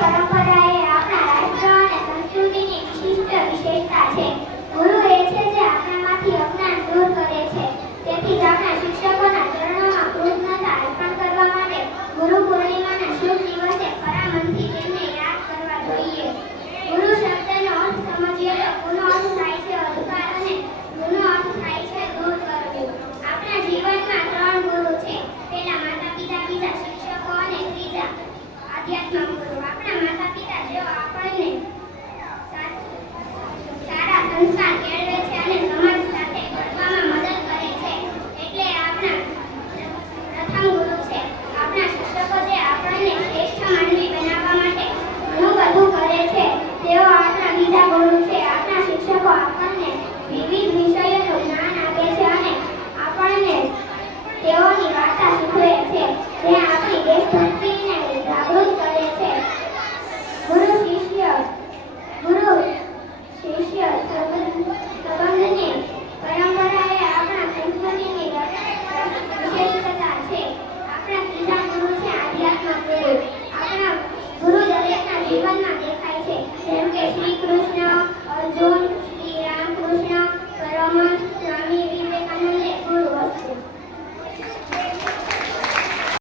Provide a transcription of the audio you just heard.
પરંપરા એ આપણા રાષ્ટ્ર અને સંસ્કૃતિની વિશિષ્ટ વિશેષતા છે. ગુરુ એ છે જે આપણામાંથી અજ્ઞાન દૂર કરે છે. તેથી જ આપણા શિક્ષકોના ચરણોમાં કૃતજ્ઞતા અર્પણ કરવા માટે ગુરુ પૂર્ણિમાના શુભ દિવસે ખરા મનથી તેમને યાદ કરવા જોઈએ. ગુરુ શબ્દનો અર્થ સમજીએ તો ગુનો અર્થ થાય છે અધિકાર અને ગુનો અર્થ થાય છે દૂર કરવું. આપણા જીવનમાં 3 ગુરુ છે. પહેલા માતા પિતા, બીજા શિક્ષકો અને ત્રીજા આધ્યાત્મ ગુરુ. આપણા માતા પિતા જેઓ આપણને